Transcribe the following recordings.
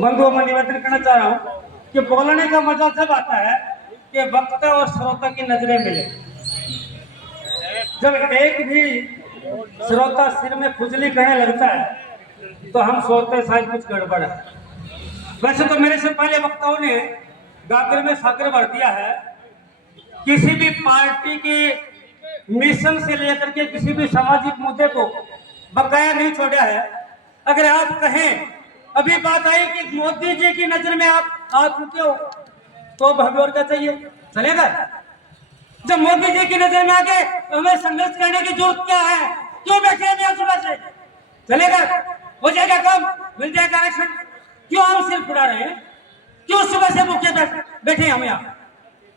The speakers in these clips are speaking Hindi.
बंधुओं में निवेदन करना चाह रहा हूँ कि बोलने का मजा जब आता है कि वक्ता और श्रोता की नजरें मिले। जब एक भी श्रोता सिर में खुजली कहने लगता है तो हम सोचते शायद कुछ गड़बड़ है। वैसे तो मेरे से पहले वक्ताओं ने गागर में सागर भर दिया है। किसी भी पार्टी के मिशन से लेकर के किसी भी सामाजिक मुद्दे को बकाया नहीं छोड़ा है। अगर आप कहें, अभी बात आई कि मोदी जी की नजर में आप आ चुके हो तो हमें और क्या चाहिए, चलेगा? जब मोदी जी की नजर में आके हमें संघर्ष करने की जरूरत क्या है? क्यों बैठे हैं सुबह से? चलेगा? हो जाएगा काम, मिल जाएगा आरक्षण। क्यों हम सिर फुला रहे हैं? क्यों सुबह से भूखे बैठे हम यहाँ?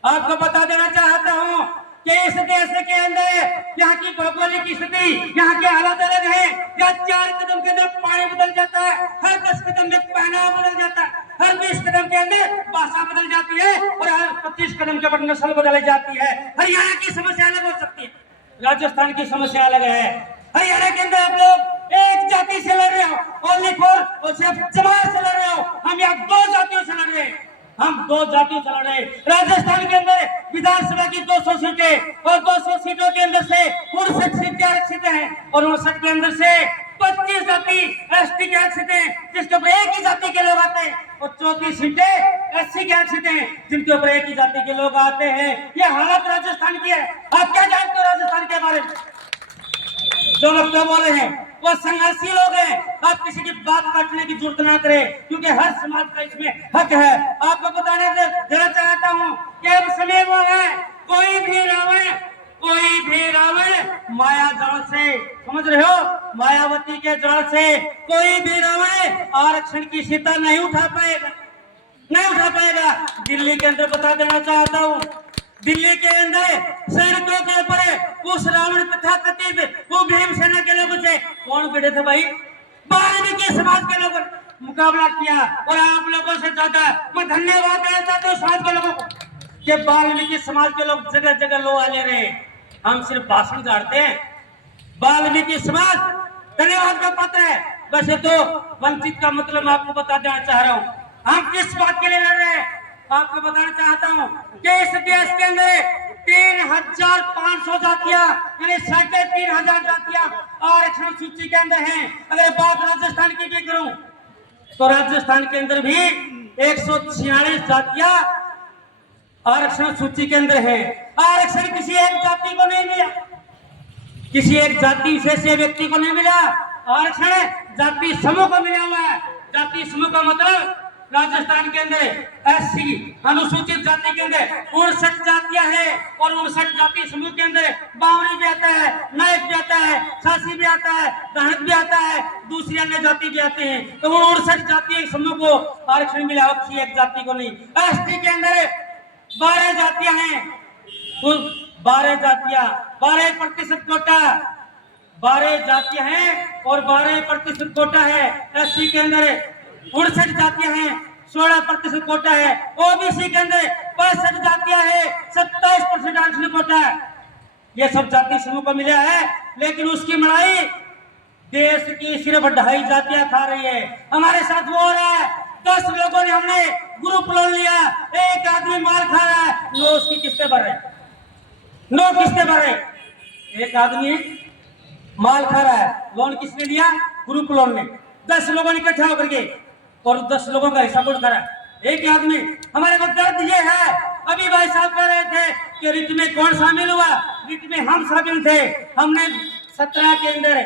आपको बता देना चाहता हूँ कि इस देश के अंदर यहाँ की भौगोलिक स्थिति, यहाँ के हालात अलग है। यहाँ 4 कदम के अंदर पानी बदल जाता है, हर 10 कदम में पहनावा बदल जाता है, हर 20 कदम के अंदर भाषा बदल जाती है और हर 25 कदम के बाद नस्ल बदल जाती है। हरियाणा की समस्या अलग हो सकती है, राजस्थान की समस्या अलग है। हरियाणा के अंदर आप लोग एक जाति से लड़ रहे हो और सिर्फ जमात से लड़ रहे हो। हम यहाँ 2 जातियों से लड़ रहे हैं, हम 2 जातियों से लड़ रहे हैं। राजस्थान के अंदर विधानसभा की 200 सीटें और 200 सीटों के अंदर से 59 सीटें आरक्षित हैं और 59 के अंदर से 25 जाति एसटी के आरक्षित हैं, जिसके ऊपर एक ही जाति के लोग आते हैं, और 34 सीटें एससी के आरक्षित हैं, जिनके ऊपर एक ही जाति के लोग आते हैं। ये हालत राजस्थान की है। आप क्या जानते हो राजस्थान के बारे में? जो लोग क्या बोल रहे हैं वो संघर्षी लोग हैं। आप किसी की बात काटने की जरूरत ना करें, क्योंकि हर समाज का इसमें हक है। आपको बताने देना चाहता हूँ कि अब समय वो है, कोई भी रावण माया जाल से, समझ रहे हो, मायावती के जाल से कोई भी रावण आरक्षण की सीता नहीं उठा पाएगा। दिल्ली के अंदर बता देना चाहता हूँ, दिल्ली के अंदर सैनिकों के ऊपर उस रावण तथाकथित वो भीमसेना के लोगों से कौन भिड़े थे भाई? वाल्मीकि समाज के लोगों ने मुकाबला किया। और आप लोगों से ज्यादा मैं धन्यवाद देना चाहता हूँ समाज के लोगों को कि वाल्मीकि समाज के लोग जगह जगह लोहा ले रहे हैं। हम सिर्फ भाषण झाड़ते हैं। वाल्मीकि समाज धन्यवाद का पात्र है। वैसे तो वंचित का मतलब मैं आपको बता देना चाह रहा हूँ। हम किस बात के लिए लड़ रहे हैं आपको बताना चाहता हूँ कि इस देश के अंदर 3500 जातियां यानी 3500 जातियां आरक्षण सूची के अंदर हैं। अगर बात राजस्थान की भी करूं तो राजस्थान के अंदर भी 146 जातियां आरक्षण सूची के अंदर है। आरक्षण किसी एक जाति को नहीं मिला, किसी एक जाति विशेष व्यक्ति को नहीं मिला। आरक्षण जाति समूह को मिला हुआ है। जाति समूह का मतलब राजस्थान के अंदर एससी अनुसूचित जाति के अंदर 59 जातियां हैं और 59 जाति समूह के अंदर बावरी भी आता है, नायक भी आता है, सासी भी आता है, दहनक भी आता है, दूसरी अन्य जाति भी आते हैं। तो 59 जातीय समूह को आरक्षण मिला, किसी एक जाति को नहीं। एसटी के अंदर 12 जातियां हैं, 12 जातियां, 12% कोटा, 12 जातियां हैं और 12% कोटा है। एससी के अंदर 59 जातियां हैं, 16% कोटा है। ओबीसी के अंदर 65 जातियां हैं, 27% आरक्षण कोटा है। ये सब जाति समूह को मिला है, लेकिन उसकी लड़ाई देश की सिर्फ 2.5 जातियां खा रही है। हमारे साथ वो हो रहा है, 10 लोगों ने हमने ग्रुप लोन लिया, एक आदमी माल खा रहा है, नो उसकी किस्तें भर रहे। एक आदमी माल खा रहा है, लोन किसने लिया? ग्रुप लोन ने। 10 लोगों ने इकट्ठा होकर के और 10 लोगों का हिस्सा कौन करा? एक आदमी। हमारे को दर्द ये है, अभी भाई साहब कह रहे थे कि रिट में कौन शामिल हुआ? रिट में हम शामिल थे। हमने 17 के अंदर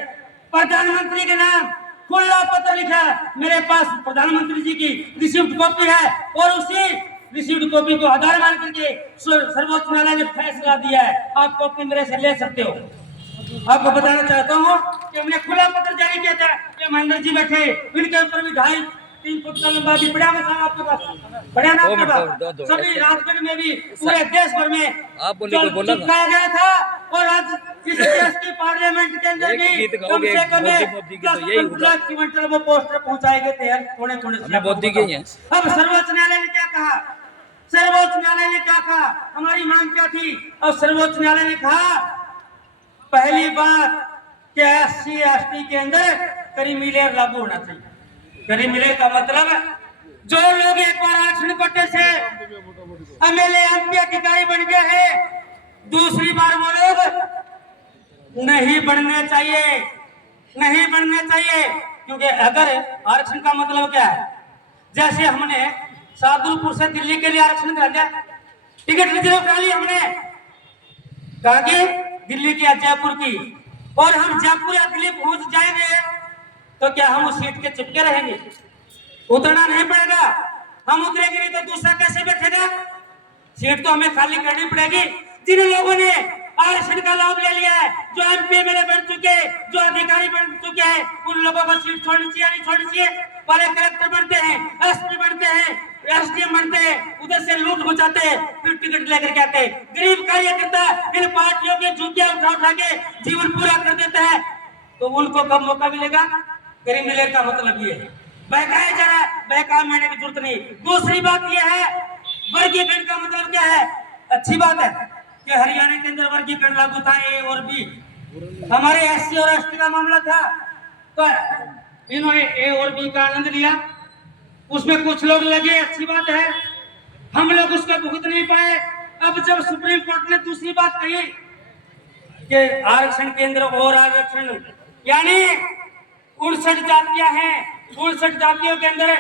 प्रधानमंत्री के नाम खुला पत्र लिखा। मेरे पास प्रधानमंत्री जी की रिसीव्ड कॉपी है और उसी रिसीव्ड कॉपी को आधार मान करके सर्वोच्च न्यायालय ने फैसला दिया है। आप कॉपी मेरे से ले सकते हो। आपको बताना चाहता हूँ कि हमने खुला पत्र जारी किया था। ये महेंद्र जी बैठे, इनके ऊपर भी 2.5-3 फुट का लंबा भी बड़ा मसाला आपके पास, बड़ा ना आपके पास। सभी राजगढ़ में भी पूरे देश भर में चिपकाया गया था और आज इस देश की पार्लियामेंट के अंदर भी कम से कम 10 लाख किलोमीटर वो पोस्टर पहुंचाए गए थे कोने-कोने से। अब सर्वोच्च न्यायालय ने क्या कहा? सर्वोच्च न्यायालय ने क्या कहा? हमारी मांग क्या थी? अब सर्वोच्च न्यायालय ने कहा, पहली बात कि एससी एसटी के अंदर क्रीमी लेयर लागू होना चाहिए। गरीब मिले का मतलब जो लोग एक बार आरक्षण कोटे से एमएलए एमपी अधिकारी बन गए हैं, दूसरी बार वो लोग नहीं बनने चाहिए, नहीं बनने चाहिए। क्योंकि अगर आरक्षण का मतलब क्या है, जैसे हमने शाहपुर से दिल्ली के लिए आरक्षण करा दिया, टिकट रिजर्व करा ली हमने, कहा कि दिल्ली की या जयपुर की, और हम जयपुर या दिल्ली पहुंच जाएंगे तो क्या हम उस सीट के चिपके रहेंगे? उतरना नहीं पड़ेगा। हम उतरेंगे नहीं तो दूसरा कैसे बैठेगा? सीट तो हमें खाली करनी पड़ेगी। जिन लोगों ने आरक्षण का लाभ ले लिया है, जो एमपी एमएलए बन चुके, जो अधिकारी बन चुके हैं, उन लोगों को सीट छोड़नी चाहिए नहीं छोड़नी चाहिए? पहले कलेक्टर बनते हैं, एसपी बनते हैं, एसडीएम बनते हैं, उधर से लूट मचाते हैं, फिर टिकट लेकर के आते हैं। गरीब कार्यकर्ता इन पार्टियों के जूतियां उठा के जीवन पूरा कर देता है, तो उनको कब मौका मिलेगा? गरीब मिले का मतलब ये है। बहकाया जा रहा है, बहका मैंने की जरूरत नहीं। दूसरी बात यह है, वर्गीकरण का मतलब क्या है? अच्छी बात है कि हरियाणा के अंदर वर्गीकरण लागू था, ए और बी। हमारे एससी और एसटी का मामला था तो इन्होंने ए और बी का आनंद लिया, उसमें कुछ लोग लगे, अच्छी बात है, हम लोग उसको भुगत नहीं पाए। अब जब सुप्रीम कोर्ट ने दूसरी बात कही कि आरक्षण के अंदर और आरक्षण, यानी 59 जातियां हैं, 59 जातियों के अंदर